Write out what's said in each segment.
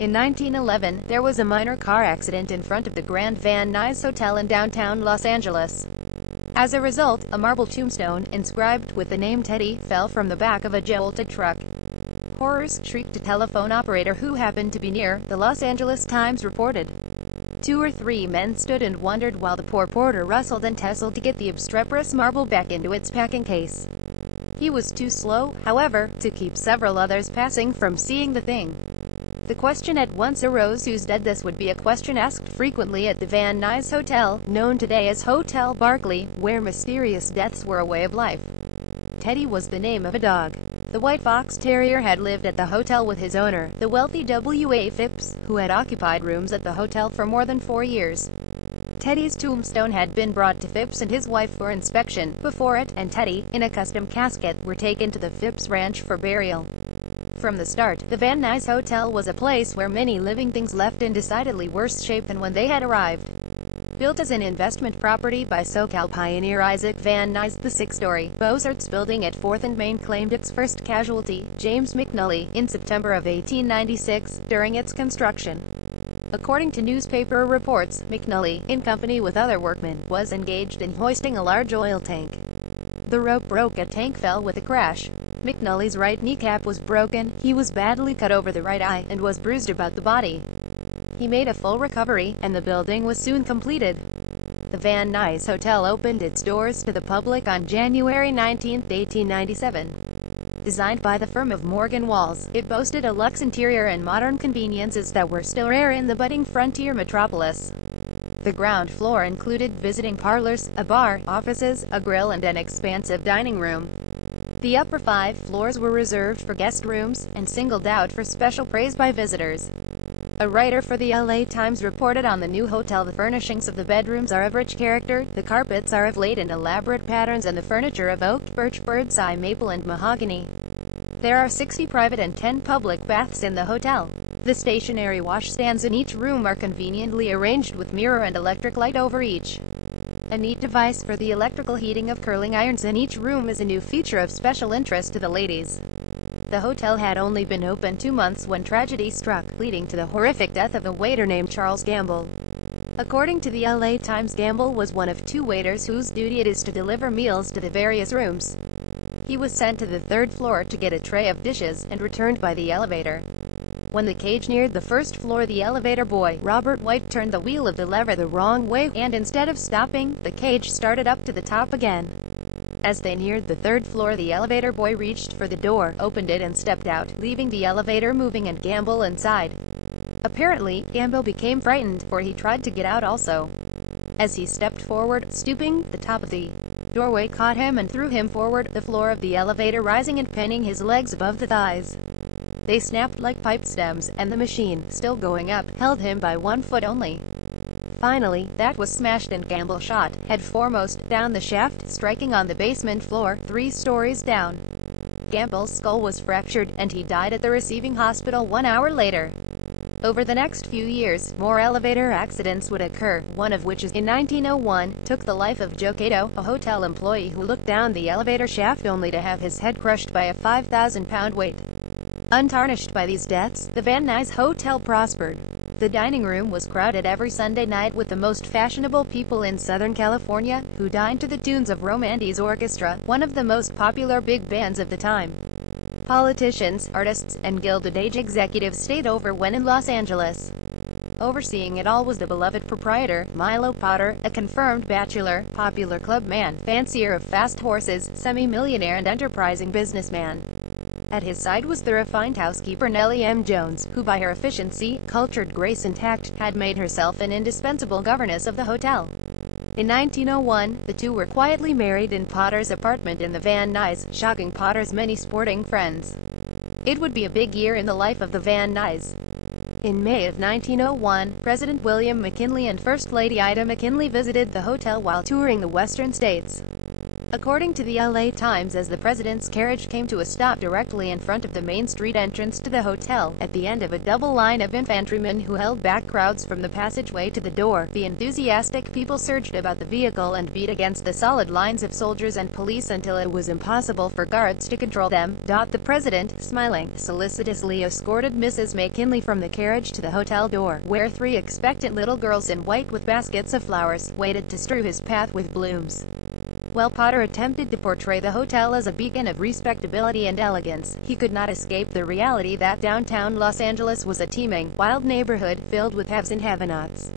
In 1911, there was a minor car accident in front of the Grand Van Nuys Hotel in downtown Los Angeles. As a result, a marble tombstone, inscribed with the name Teddy, fell from the back of a jolted truck. Horrors, shrieked a telephone operator who happened to be near, the Los Angeles Times reported. 2 or 3 men stood and wondered while the poor porter rustled and tussled to get the obstreperous marble back into its packing case. He was too slow, however, to keep several others passing from seeing the thing. The question at once arose whose dead this would be, a question asked frequently at the Van Nuys Hotel, known today as Hotel Barclay, where mysterious deaths were a way of life. Teddy was the name of a dog. The white fox terrier had lived at the hotel with his owner, the wealthy W.A. Phipps, who had occupied rooms at the hotel for more than 4 years. Teddy's tombstone had been brought to Phipps and his wife for inspection, before it, and Teddy, in a custom casket, were taken to the Phipps ranch for burial. From the start, the Van Nuys Hotel was a place where many living things left in decidedly worse shape than when they had arrived. Built as an investment property by SoCal pioneer Isaac Van Nuys, the 6-story Bozart's building at 4th and Main claimed its first casualty, James McNully, in September of 1896, during its construction. According to newspaper reports, McNully, in company with other workmen, was engaged in hoisting a large oil tank. The rope broke, a tank fell with a crash. McNully's right kneecap was broken, he was badly cut over the right eye, and was bruised about the body. He made a full recovery, and the building was soon completed. The Van Nuys Hotel opened its doors to the public on January 19, 1897. Designed by the firm of Morgan Walls, it boasted a luxe interior and modern conveniences that were still rare in the budding frontier metropolis. The ground floor included visiting parlors, a bar, offices, a grill, and an expansive dining room. The upper 5 floors were reserved for guest rooms, and singled out for special praise by visitors. A writer for the LA Times reported on the new hotel, the furnishings of the bedrooms are of rich character, the carpets are of late and elaborate patterns, and the furniture of oak, birch, bird's eye, maple, and mahogany. There are 60 private and 10 public baths in the hotel. The stationary washstands in each room are conveniently arranged with mirror and electric light over each. A neat device for the electrical heating of curling irons in each room is a new feature of special interest to the ladies. The hotel had only been open 2 months when tragedy struck, leading to the horrific death of a waiter named Charles Gamble. According to the LA Times, Gamble was one of 2 waiters whose duty it is to deliver meals to the various rooms. He was sent to the 3rd floor to get a tray of dishes, and returned by the elevator. When the cage neared the 1st floor, the elevator boy, Robert White, turned the wheel of the lever the wrong way, and instead of stopping, the cage started up to the top again. As they neared the 3rd floor, the elevator boy reached for the door, opened it, and stepped out, leaving the elevator moving and Gamble inside. Apparently, Gamble became frightened, for he tried to get out also. As he stepped forward, stooping, the top of the doorway caught him and threw him forward, the floor of the elevator rising and pinning his legs above the thighs. They snapped like pipe stems, and the machine, still going up, held him by 1 foot only. Finally, that was smashed and Gamble shot, head foremost, down the shaft, striking on the basement floor, 3 stories down. Gamble's skull was fractured, and he died at the receiving hospital 1 hour later. Over the next few years, more elevator accidents would occur, one of which, in 1901, took the life of Joe Cato, a hotel employee who looked down the elevator shaft only to have his head crushed by a 5,000-pound weight. Untarnished by these deaths, the Van Nuys Hotel prospered. The dining room was crowded every Sunday night with the most fashionable people in Southern California, who dined to the tunes of Romandi's Orchestra, one of the most popular big bands of the time. Politicians, artists, and Gilded Age executives stayed over when in Los Angeles. Overseeing it all was the beloved proprietor, Milo Potter, a confirmed bachelor, popular club man, fancier of fast horses, semi-millionaire and enterprising businessman. At his side was the refined housekeeper Nellie M. Jones, who by her efficiency, cultured grace and tact, had made herself an indispensable governess of the hotel. In 1901, the 2 were quietly married in Potter's apartment in the Van Nuys, shocking Potter's many sporting friends. It would be a big year in the life of the Van Nuys. In May of 1901, President William McKinley and First Lady Ida McKinley visited the hotel while touring the western states. According to the LA Times, as the president's carriage came to a stop directly in front of the Main Street entrance to the hotel, at the end of a double line of infantrymen who held back crowds from the passageway to the door, the enthusiastic people surged about the vehicle and beat against the solid lines of soldiers and police until it was impossible for guards to control them. The president, smiling, solicitously escorted Mrs. McKinley from the carriage to the hotel door, where 3 expectant little girls in white with baskets of flowers waited to strew his path with blooms. While Potter attempted to portray the hotel as a beacon of respectability and elegance, he could not escape the reality that downtown Los Angeles was a teeming, wild neighborhood, filled with haves and have-nots.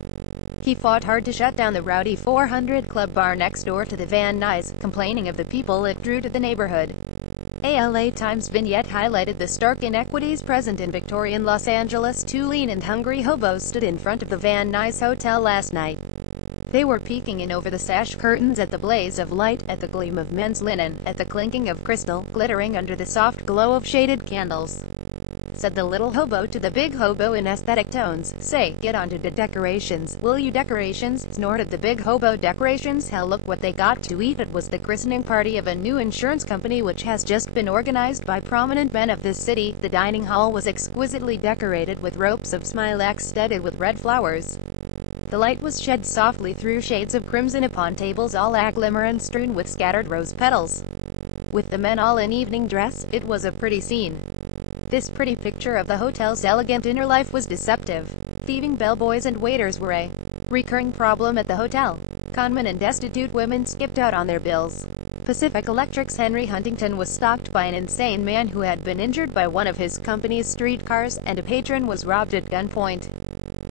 He fought hard to shut down the rowdy 400 Club bar next door to the Van Nuys, complaining of the people it drew to the neighborhood. A LA Times vignette highlighted the stark inequities present in Victorian Los Angeles. 2 lean and hungry hobos stood in front of the Van Nuys Hotel last night. They were peeking in over the sash curtains at the blaze of light, at the gleam of men's linen, at the clinking of crystal, glittering under the soft glow of shaded candles. Said the little hobo to the big hobo in aesthetic tones. "Say, get onto the decorations, will you?" "Decorations?" snorted the big hobo. "Decorations? Hell, look what they got to eat." It was the christening party of a new insurance company which has just been organized by prominent men of this city. The dining hall was exquisitely decorated with ropes of smilax studded with red flowers. The light was shed softly through shades of crimson upon tables all aglimmer and strewn with scattered rose petals. With the men all in evening dress, it was a pretty scene. This pretty picture of the hotel's elegant inner life was deceptive. Thieving bellboys and waiters were a recurring problem at the hotel. Conmen and destitute women skipped out on their bills. Pacific Electric's Henry Huntington was stalked by an insane man who had been injured by one of his company's streetcars, and a patron was robbed at gunpoint.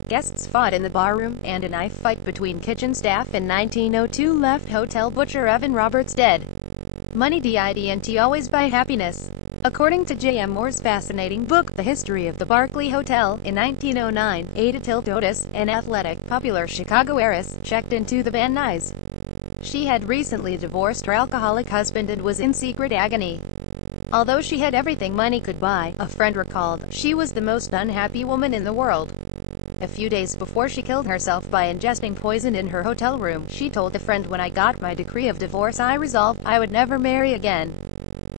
Guests fought in the barroom, and a knife fight between kitchen staff in 1902 left hotel butcher Evan Roberts dead. Money didn't always buy happiness. According to J.M. Moore's fascinating book, The History of the Barclay Hotel, in 1909, Ada Tildotis, an athletic, popular Chicago heiress, checked into the Van Nuys. She had recently divorced her alcoholic husband and was in secret agony. Although she had everything money could buy, a friend recalled, she was the most unhappy woman in the world. A few days before she killed herself by ingesting poison in her hotel room, she told a friend, "When I got my decree of divorce, I resolved I would never marry again.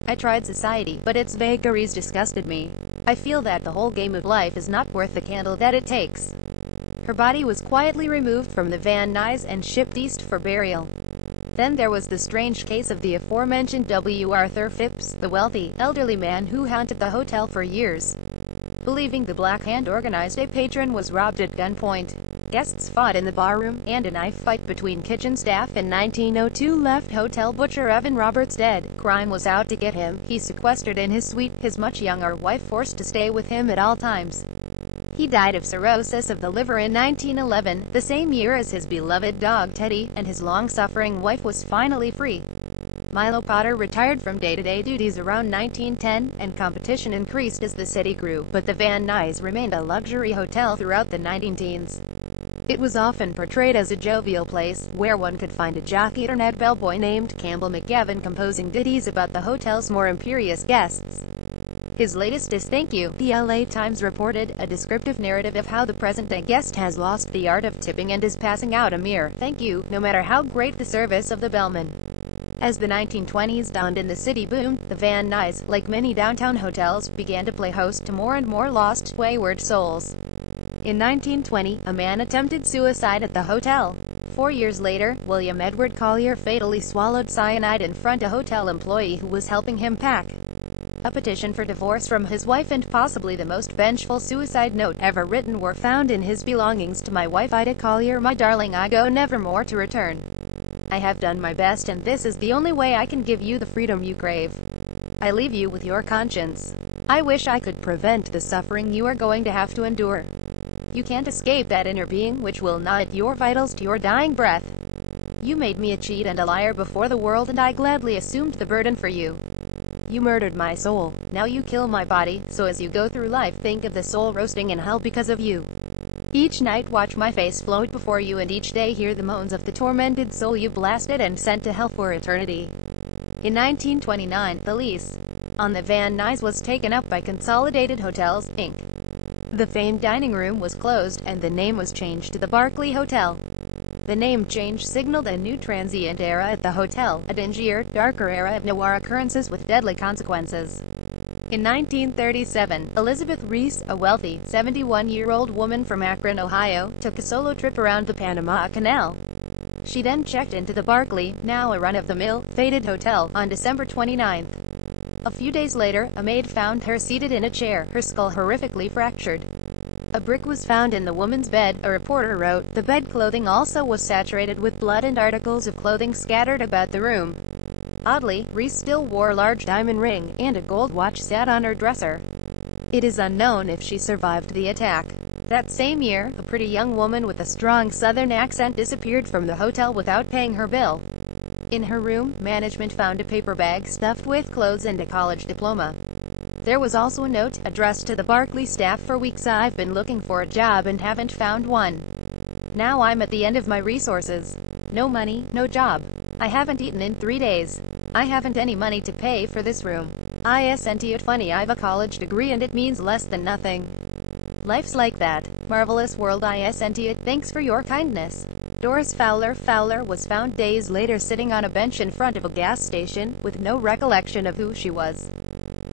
I tried society, but its vagaries disgusted me. I feel that the whole game of life is not worth the candle that it takes." Her body was quietly removed from the Van Nuys and shipped east for burial. Then there was the strange case of the aforementioned W. Arthur Phipps, the wealthy, elderly man who haunted the hotel for years. Believing the Black Hand organized, a patron was robbed at gunpoint. Guests fought in the barroom, and a knife fight between kitchen staff in 1902 left hotel butcher Evan Roberts dead. Crime was out to get him. He sequestered in his suite, his much younger wife forced to stay with him at all times. He died of cirrhosis of the liver in 1911, the same year as his beloved dog Teddy, and his long-suffering wife was finally free. Milo Potter retired from day-to-day duties around 1910, and competition increased as the city grew, but the Van Nuys remained a luxury hotel throughout the 1910s. It was often portrayed as a jovial place, where one could find a jock-eater-net bellboy named Campbell McGavin composing ditties about the hotel's more imperious guests. His latest is Thank You, the LA Times reported, a descriptive narrative of how the present-day guest has lost the art of tipping and is passing out a mere thank you, no matter how great the service of the bellman. As the 1920s dawned and the city boomed, the Van Nuys, like many downtown hotels, began to play host to more and more lost, wayward souls. In 1920, a man attempted suicide at the hotel. 4 years later, William Edward Collier fatally swallowed cyanide in front of a hotel employee who was helping him pack. A petition for divorce from his wife and possibly the most vengeful suicide note ever written were found in his belongings. To my wife Ida Collier, my darling, I go nevermore to return. I have done my best, and this is the only way I can give you the freedom you crave. I leave you with your conscience. I wish I could prevent the suffering you are going to have to endure. You can't escape that inner being which will gnaw at your vitals to your dying breath. You made me a cheat and a liar before the world, and I gladly assumed the burden for you. You murdered my soul. Now you kill my body, so as you go through life, think of the soul roasting in hell because of you. Each night watch my face float before you, and each day hear the moans of the tormented soul you blasted and sent to hell for eternity. In 1929, the lease on the Van Nuys was taken up by Consolidated Hotels, Inc. The famed dining room was closed, and the name was changed to the Barclay Hotel. The name change signaled a new transient era at the hotel, a dingier, darker era of noir occurrences with deadly consequences. In 1937, Elizabeth Reese, a wealthy, 71-year-old woman from Akron, Ohio, took a solo trip around the Panama Canal. She then checked into the Barclay, now a run-of-the-mill, faded hotel, on December 29. A few days later, a maid found her seated in a chair, her skull horrifically fractured. A brick was found in the woman's bed, a reporter wrote. The bed clothing also was saturated with blood and articles of clothing scattered about the room. Oddly, Reese still wore a large diamond ring, and a gold watch sat on her dresser. It is unknown if she survived the attack. That same year, a pretty young woman with a strong southern accent disappeared from the hotel without paying her bill. In her room, management found a paper bag stuffed with clothes and a college diploma. There was also a note, addressed to the Barclay staff: for weeks I've been looking for a job and haven't found one. Now I'm at the end of my resources. No money, no job. I haven't eaten in 3 days. I haven't any money to pay for this room. Isn't it funny, I've a college degree and it means less than nothing. Life's like that. Marvelous world, isn't it? Thanks for your kindness. Doris Fowler. Fowler was found days later sitting on a bench in front of a gas station, with no recollection of who she was.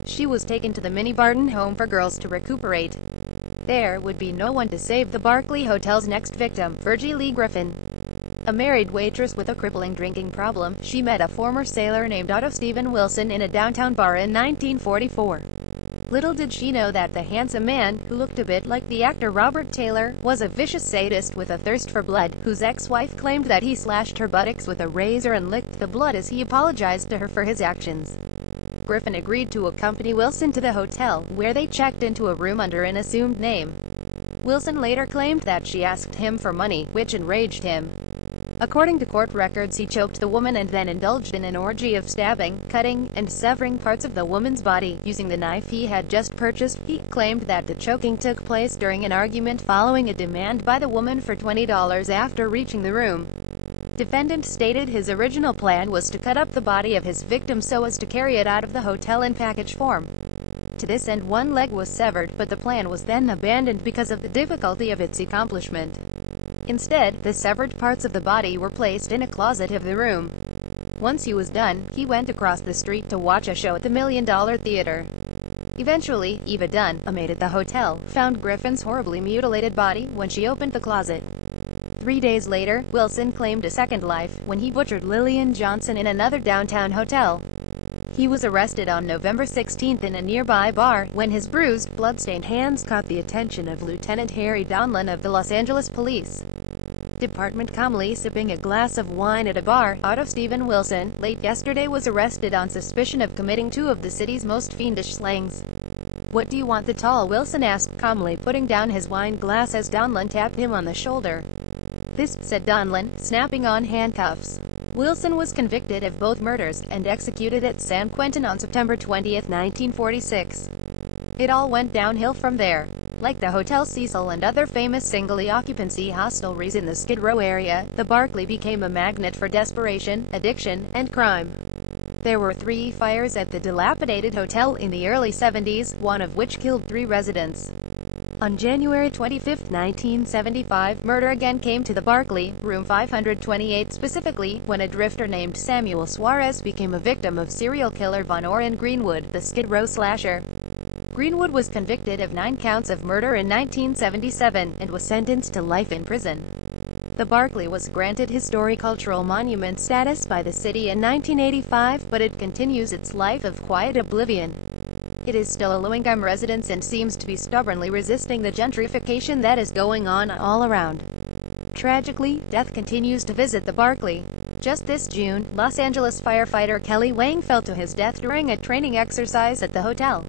She was taken to the Minnie Barton home for girls to recuperate. There would be no one to save the Barclay Hotel's next victim, Virgie Lee Griffin. A married waitress with a crippling drinking problem, she met a former sailor named Otto Stephen Wilson in a downtown bar in 1944. Little did she know that the handsome man, who looked a bit like the actor Robert Taylor, was a vicious sadist with a thirst for blood, whose ex-wife claimed that he slashed her buttocks with a razor and licked the blood as he apologized to her for his actions. Griffin agreed to accompany Wilson to the hotel, where they checked into a room under an assumed name. Wilson later claimed that she asked him for money, which enraged him. According to court records, he choked the woman and then indulged in an orgy of stabbing, cutting, and severing parts of the woman's body, using the knife he had just purchased. He claimed that the choking took place during an argument following a demand by the woman for $20 after reaching the room. Defendant stated his original plan was to cut up the body of his victim so as to carry it out of the hotel in package form. To this end, one leg was severed, but the plan was then abandoned because of the difficulty of its accomplishment. Instead, the severed parts of the body were placed in a closet of the room. Once he was done, he went across the street to watch a show at the $1 Million Theater. Eventually, Eva Dunn, a maid at the hotel, found Griffin's horribly mutilated body when she opened the closet. 3 days later, Wilson claimed a second life, when he butchered Lillian Johnson in another downtown hotel. He was arrested on November 16 in a nearby bar, when his bruised, blood-stained hands caught the attention of Lieutenant Harry Donlin of the Los Angeles Police Department. Calmly sipping a glass of wine at a bar, Otto Stephen Wilson, late yesterday, was arrested on suspicion of committing 2 of the city's most fiendish slangs. "What do you want?" the tall Wilson asked, calmly putting down his wine glass as Donlin tapped him on the shoulder. "This," said Donlin, snapping on handcuffs. Wilson was convicted of both murders, and executed at San Quentin on September 20, 1946. It all went downhill from there. Like the Hotel Cecil and other famous single-occupancy hostelries in the Skid Row area, the Barclay became a magnet for desperation, addiction, and crime. There were 3 fires at the dilapidated hotel in the early 70s, one of which killed 3 residents. On January 25, 1975, murder again came to the Barclay, room 528 specifically, when a drifter named Samuel Suarez became a victim of serial killer Von Orrin Greenwood, the Skid Row slasher. Greenwood was convicted of 9 counts of murder in 1977, and was sentenced to life in prison. The Barclay was granted historic-cultural monument status by the city in 1985, but it continues its life of quiet oblivion. It is still a low-income residence and seems to be stubbornly resisting the gentrification that is going on all around. Tragically, death continues to visit the Barclay. Just this June, Los Angeles firefighter Kelly Wang fell to his death during a training exercise at the hotel.